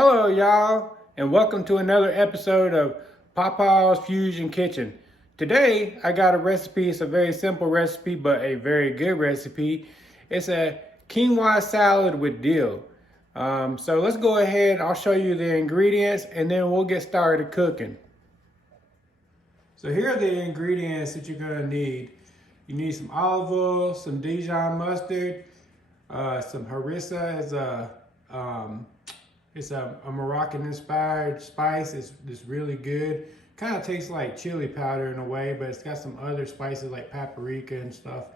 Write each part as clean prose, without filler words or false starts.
Hello y'all, and welcome to another episode of Pawpaw's Fusion Kitchen. Today I got a recipe. It's a very simple recipe but a very good recipe. It's a quinoa salad with dill. So let's go ahead, I'll show you the ingredients and then we'll get started cooking. So here are the ingredients that you're going to need. You need some olive oil, some Dijon mustard, some Harissa as it's a Moroccan inspired spice. It's really good. Kind of tastes like chili powder in a way, but it's got some other spices like paprika and stuff.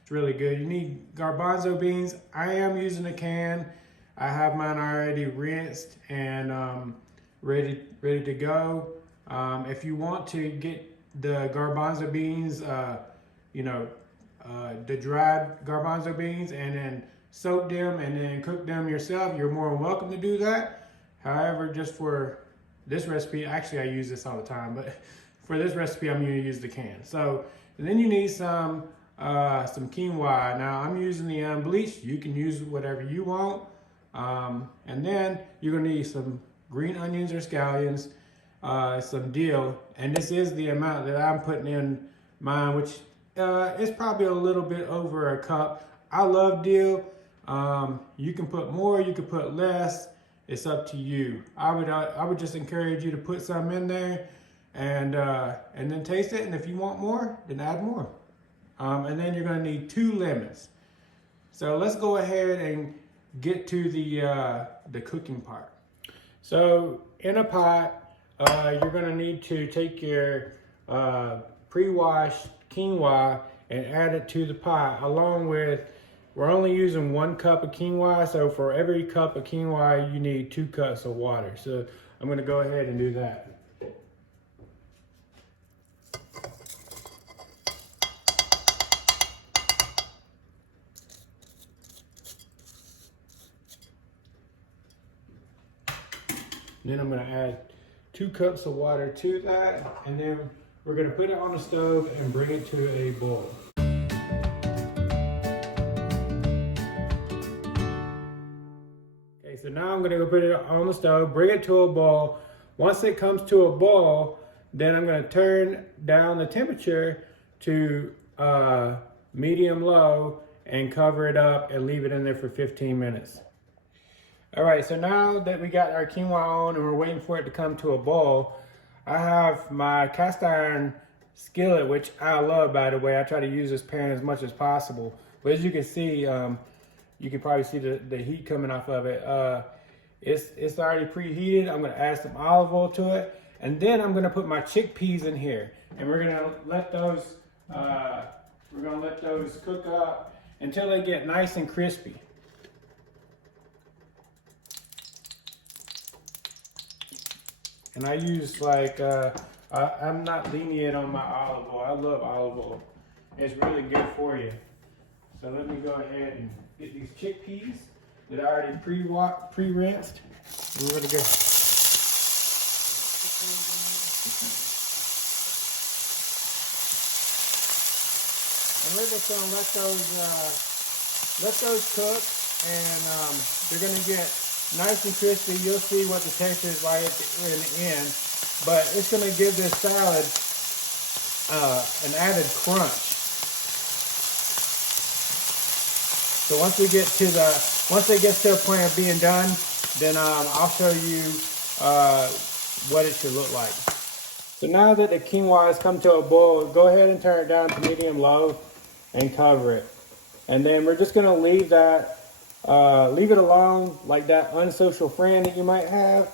It's really good. You need garbanzo beans. I am using a can. I have mine already rinsed and ready to go. If you want to get the garbanzo beans, the dried garbanzo beans, and then soak them and then cook them yourself, you're more than welcome to do that. However, just for this recipe, actually I use this all the time, but for this recipe I'm going to use the can. So and then you need some quinoa. Now I'm using the unbleached. You can use whatever you want. And then you're going to need some green onions or scallions, some dill, and this is the amount that I'm putting in mine, which is probably a little bit over a cup. I love dill. You can put more, you can put less. It's up to you. I would just encourage you to put some in there and then taste it. And if you want more, then add more. And then you're going to need 2 lemons. So let's go ahead and get to the cooking part. So in a pot, you're going to need to take your pre-washed quinoa and add it to the pot along with, we're only using 1 cup of quinoa, so for every cup of quinoa you need 2 cups of water. So I'm going to go ahead and do that. Then I'm going to add 2 cups of water to that, and then we're going to put it on the stove and bring it to a boil. Okay, so now I'm going to go put it on the stove, bring it to a boil. Once it comes to a boil, then I'm going to turn down the temperature to medium low and cover it up and leave it in there for 15 minutes. All right, so now that we got our quinoa on and we're waiting for it to come to a boil, I have my cast iron skillet, which I love, by the way. I try to use this pan as much as possible. But as you can see, you can probably see the heat coming off of it. It's already preheated. I'm gonna add some olive oil to it. And then I'm gonna put my chickpeas in here. And we're gonna let those cook up until they get nice and crispy. And I use I'm not lenient on my olive oil. I love olive oil. It's really good for you. So let me go ahead and get these chickpeas that I already pre-rinsed. We're ready to go. And we're just gonna let those cook, and they're gonna get nice and crispy. You'll see what the texture is like in the end, but it's going to give this salad an added crunch. So once they get to a point of being done, then I'll show you what it should look like. So now that the quinoa has come to a boil, go ahead and turn it down to medium low and cover it. And then we're just going to leave it alone, like that unsocial friend that you might have.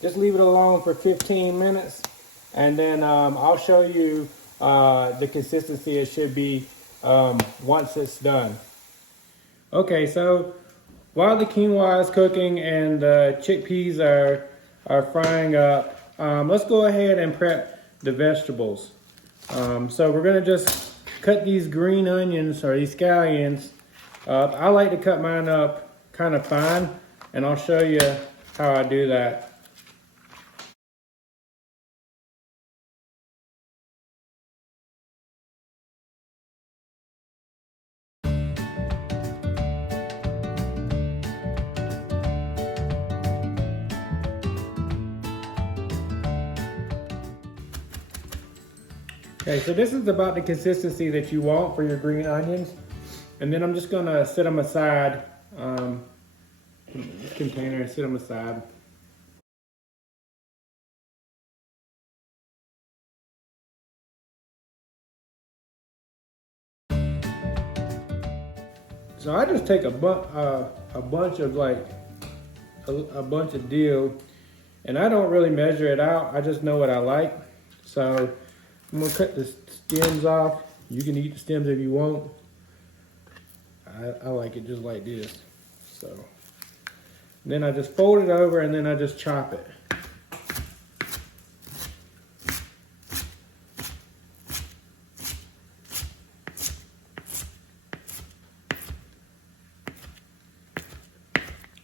Just leave it alone for 15 minutes, and then I'll show you the consistency it should be once it's done. Okay, so while the quinoa is cooking and the chickpeas are frying up, let's go ahead and prep the vegetables. So we're gonna just cut these green onions or these scallions. I like to cut mine up kind of fine, and I'll show you how I do that. Okay, so this is about the consistency that you want for your green onions. And then I'm just gonna set them aside, this container, set them aside. So I just take a bunch of like, a bunch of dill, and I don't really measure it out. I just know what I like. So I'm gonna cut the stems off. You can eat the stems if you want. I like it just like this. So then I just fold it over and then I just chop it.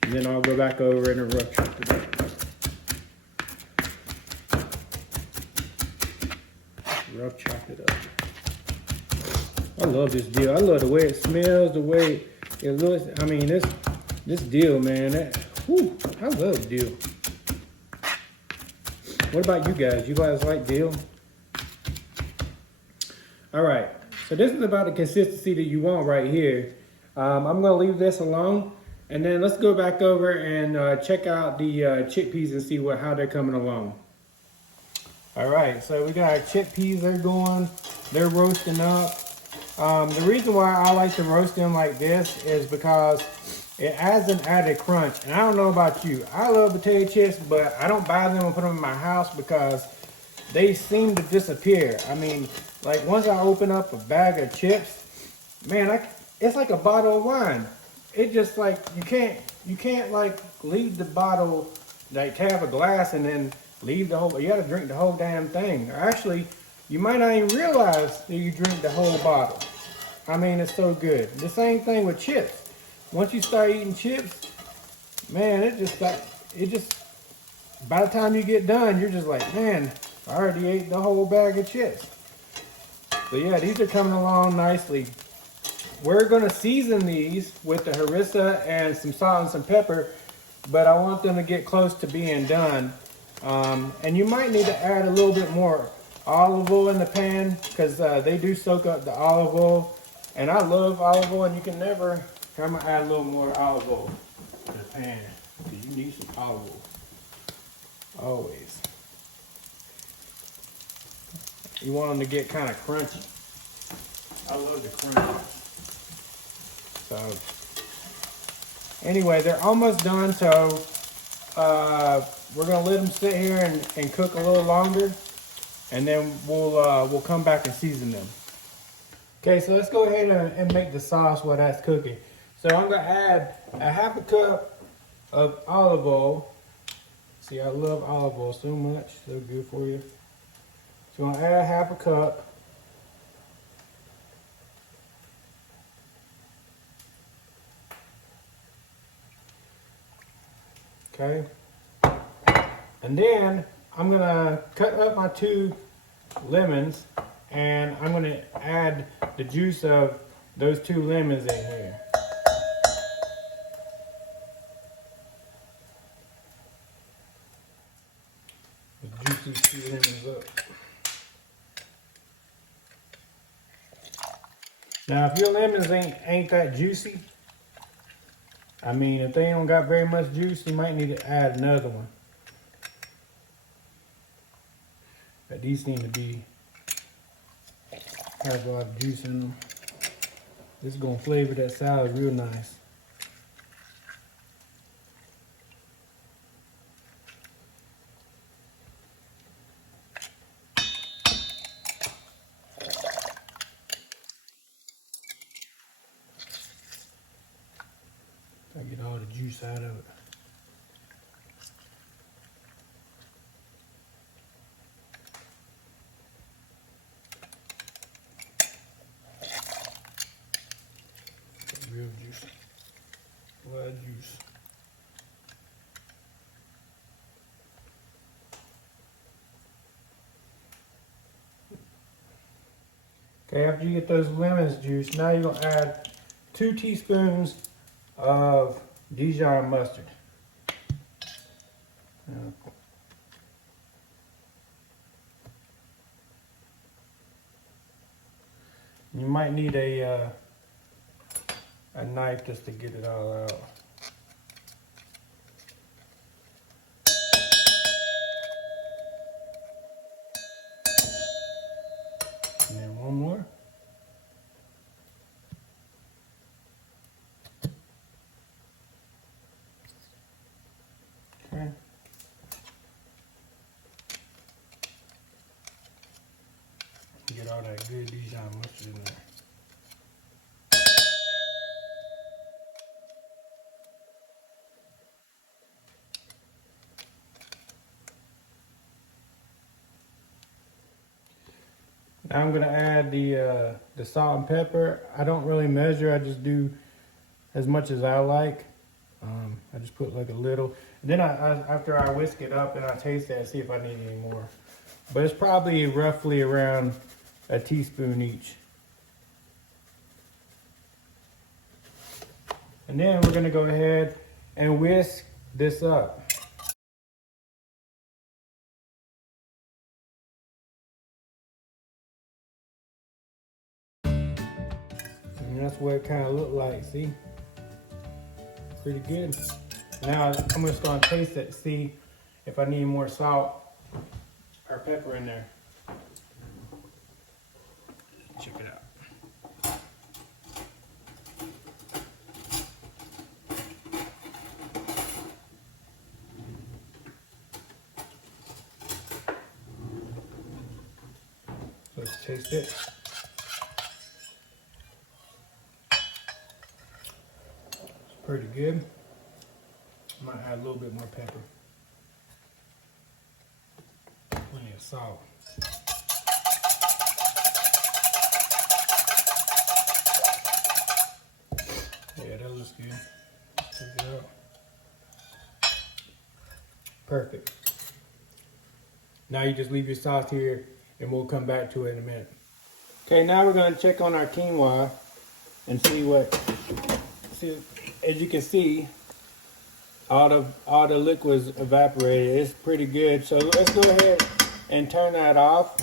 And then I'll go back over and rough chop it up. Rough chop it up. I love this dill. I love the way it smells, the way it looks. I mean, this dill, man. I love dill. What about you guys? You guys like dill? All right. So this is about the consistency that you want right here. I'm gonna leave this alone, and then let's go back over and check out the chickpeas and see how they're coming along. All right. So we got our chickpeas. They're roasting up. The reason why I like to roast them like this is because it adds an added crunch. And I don't know about you. I love potato chips, but I don't buy them and put them in my house because they seem to disappear. I mean, like once I open up a bag of chips, man, it's like a bottle of wine. It just like, you can't like leave the bottle, like have a glass and then leave the whole, you gotta drink the whole damn thing. Actually, you might not even realize that you drink the whole bottle. I mean, it's so good. The same thing with chips. Once you start eating chips, man, by the time you get done, you're just like, man, I already ate the whole bag of chips. So yeah, these are coming along nicely. We're gonna season these with the harissa and some salt and some pepper, but I want them to get close to being done. And you might need to add a little bit more olive oil in the pan because they do soak up the olive oil. And I love olive oil, and you can never, I'm gonna add a little more olive oil to the pan because you need some olive oil, always. You want them to get kind of crunchy. I love the crunch. So, anyway, they're almost done, so we're gonna let them sit here and cook a little longer, and then we'll come back and season them. Okay, so let's go ahead and make the sauce while that's cooking. So I'm gonna add a half a cup of olive oil. See, I love olive oil so much, so good for you. So I'm gonna add half a cup. Okay. And then I'm gonna cut up my 2 lemons, and I'm gonna add the juice of those 2 lemons in here. Juice these 2 lemons up. Now, if your lemons ain't that juicy, I mean, if they don't got very much juice, you might need to add another one. But these seem to have a lot of juice in them. This is gonna flavor that salad real nice. I get all the juice out of it. Real juice. A lot of juice. Okay, after you get those lemons juice, now you're gonna add 2 teaspoons of Dijon mustard. You might need a knife just to get it all out. And then one more. Okay. Get all that good Dijon mustard in there. Now I'm gonna add the salt and pepper. I don't really measure, I just do as much as I like. I just put like a little. And then after I whisk it up and I taste it and see if I need any more. But it's probably roughly around a teaspoon each. And then we're gonna go ahead and whisk this up. And that's what it kind of looked like, see? Pretty good. Now I'm just gonna taste it, see if I need more salt or pepper in there. Check it out. Let's taste it. It's pretty good. I might add a little bit more pepper. Plenty of salt. Yeah, that looks good. Check it out. Perfect. Now you just leave your sauce here and we'll come back to it in a minute. Okay, now we're going to check on our quinoa and see as you can see, all the liquid's evaporated. It's pretty good. So let's go ahead and turn that off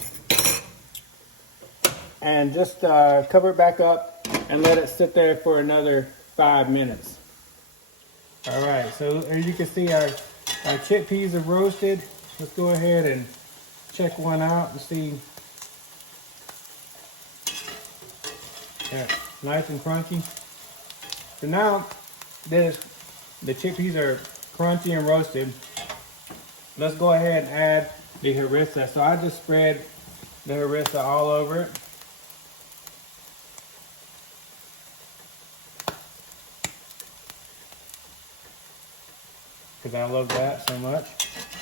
and just cover it back up and let it sit there for another 5 minutes. All right, so as you can see, our chickpeas are roasted. Let's go ahead and check one out and see. Yeah, nice and crunchy. So now the chickpeas are crunchy and roasted. Let's go ahead and add the harissa. So I just spread the harissa all over it. Because I love that so much.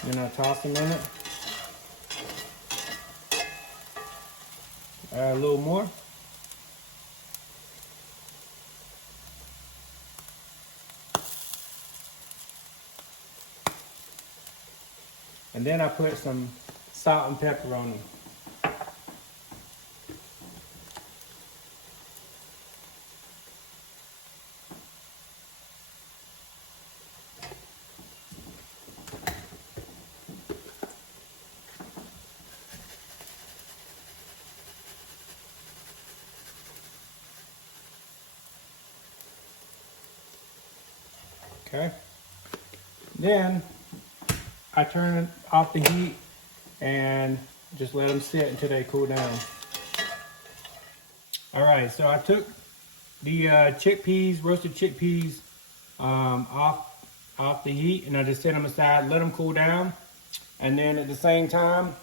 Then I toss them in it. Add a little more. And then I put some salt and pepper on them. Okay. Then I turn off the heat and just let them sit until they cool down. All right, so I took the roasted chickpeas off the heat, and I just set them aside, let them cool down. And then at the same time,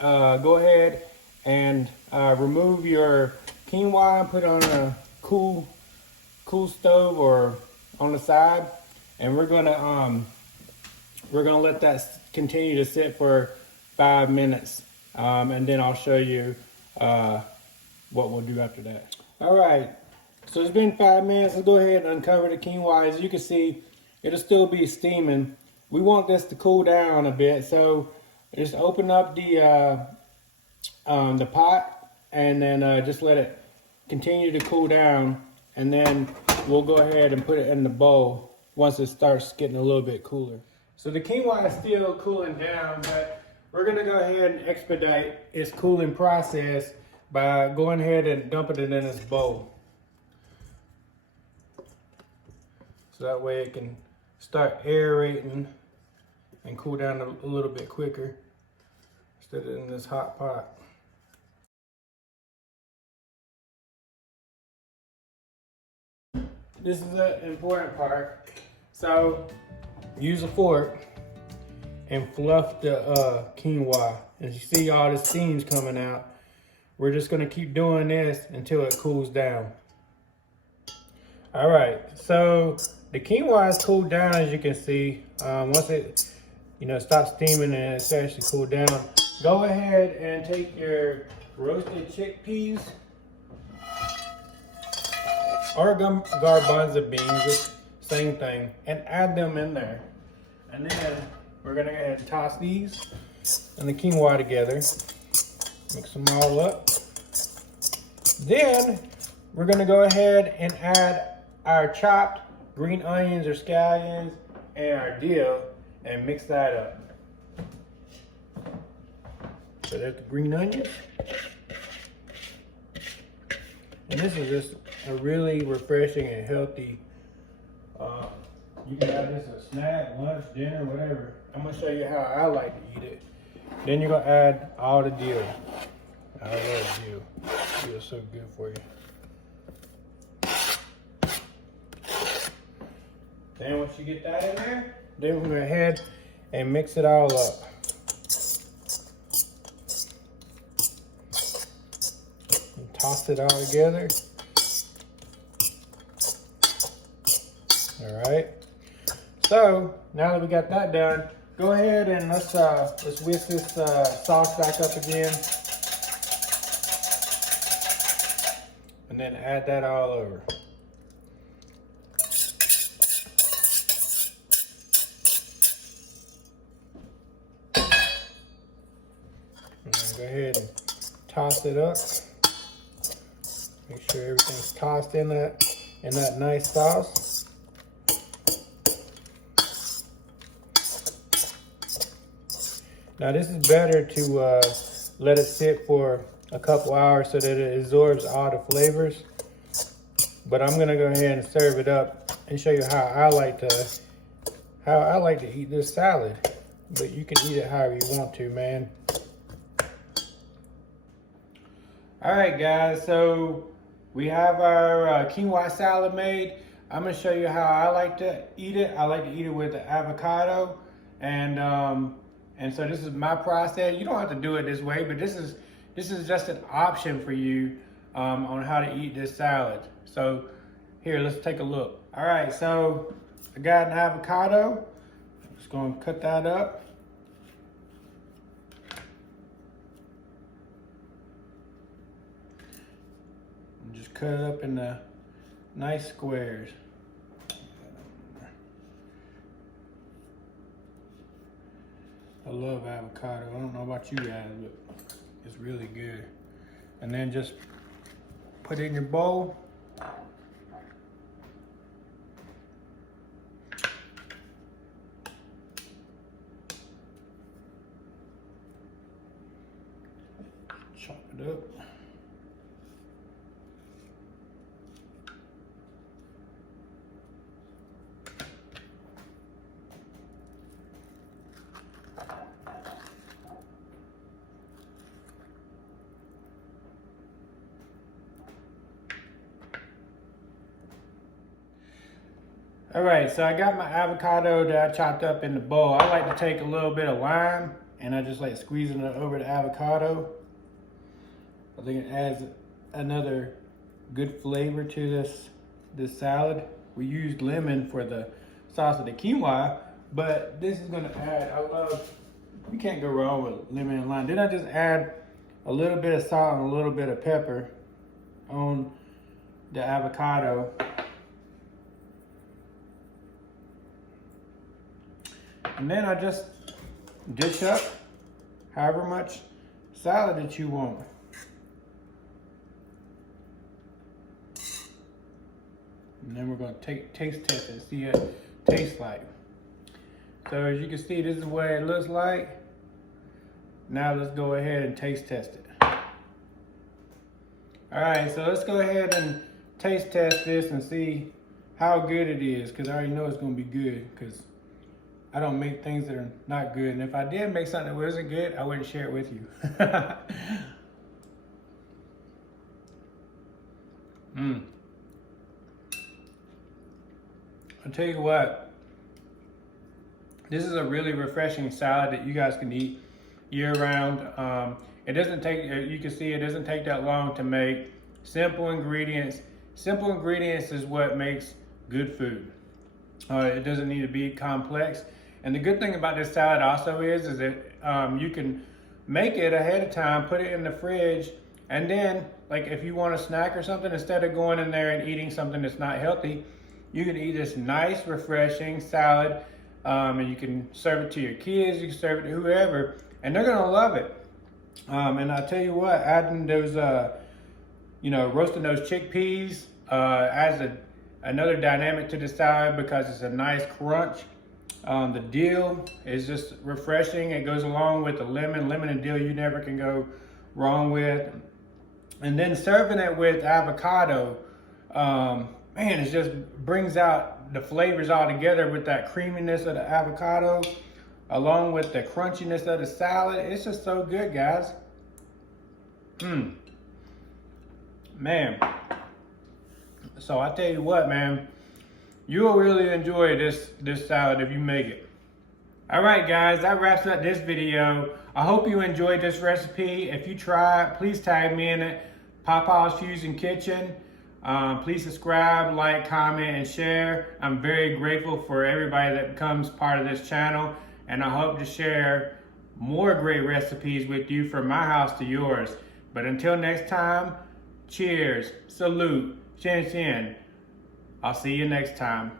go ahead and remove your quinoa and put it on a cool stove or on the side. And we're gonna let that continue to sit for 5 minutes, and then I'll show you what we'll do after that. All right, so it's been 5 minutes. Let's go ahead and uncover the quinoa. As you can see, it'll still be steaming. We want this to cool down a bit, so just open up the pot and then just let it continue to cool down, and then we'll go ahead and put it in the bowl once it starts getting a little bit cooler. So the quinoa is still cooling down, but we're gonna go ahead and expedite its cooling process by going ahead and dumping it in this bowl. So that way it can start aerating and cool down a little bit quicker instead of in this hot pot. This is the important part. So use a fork and fluff the quinoa. As you see all the steam's coming out, we're just gonna keep doing this until it cools down. All right, so the quinoa is cooled down, as you can see. Once it stops steaming and it's actually cooled down, go ahead and take your roasted chickpeas or garbanzo beans, same thing, and add them in there. And then we're gonna go ahead and toss these and the quinoa together, mix them all up. Then we're gonna go ahead and add our chopped green onions or scallions and our dill and mix that up. So there's the green onions. And this is just a really refreshing and healthy, you can have this as a snack, lunch, dinner, whatever. I'm gonna show you how I like to eat it. Then you're gonna add all the dill. I love dill. Dill's so good for you. Then once you get that in there, then we're gonna go ahead and mix it all up. And toss it all together. All right. So now that we got that done, go ahead and let's whisk this sauce back up again, and then add that all over. And go ahead and toss it up. Make sure everything's tossed in that nice sauce. Now this is better to let it sit for a couple hours so that it absorbs all the flavors. But I'm gonna go ahead and serve it up and show you how I like to eat this salad. But you can eat it however you want to, man. All right, guys. So we have our quinoa salad made. I'm gonna show you how I like to eat it. I like to eat it with the avocado, and so this is my process. You don't have to do it this way, but this is just an option for you on how to eat this salad. So here, let's take a look. All right, so I got an avocado. I'm just gonna cut that up. And just cut it up into nice squares. I love avocado. I don't know about you guys, but it's really good. And then just put it in your bowl. Chop it up. All right, so I got my avocado that I chopped up in the bowl. I like to take a little bit of lime and I just like squeezing it over the avocado. I think it adds another good flavor to this salad. We used lemon for the sauce of the quinoa, but this is gonna add, you can't go wrong with lemon and lime. Then I just add a little bit of salt and a little bit of pepper on the avocado. And then I just dish up however much salad that you want. And then we're gonna taste test it, see what it tastes like. So as you can see, this is what it looks like. Now let's go ahead and taste test it. All right, so let's go ahead and taste test this and see how good it is, because I already know it's gonna be good, because I don't make things that are not good. And if I did make something that wasn't good, I wouldn't share it with you. I'll tell you what, this is a really refreshing salad that you guys can eat year round. It doesn't take, you can see it doesn't take that long to make. Simple ingredients. Simple ingredients is what makes good food. It doesn't need to be complex. And the good thing about this salad also is that you can make it ahead of time, put it in the fridge, and then like if you want a snack or something, instead of going in there and eating something that's not healthy, you can eat this nice, refreshing salad, and you can serve it to your kids, you can serve it to whoever, and they're gonna love it. And I tell you what, adding those, roasting those chickpeas adds another dynamic to the salad because it's a nice crunch. The dill is just refreshing. It goes along with the lemon and dill you never can go wrong with. And then serving it with avocado, man, it just brings out the flavors all together with that creaminess of the avocado, along with the crunchiness of the salad. It's just so good, guys. Man. So I tell you what, man, you'll really enjoy this salad if you make it. All right, guys, that wraps up this video. I hope you enjoyed this recipe. If you try it, please tag me in it, pawpawsfusionkitchen. Please subscribe, like, comment, and share. I'm very grateful for everybody that becomes part of this channel, and I hope to share more great recipes with you from my house to yours. But until next time, cheers, salute, Shin Shin. I'll see you next time.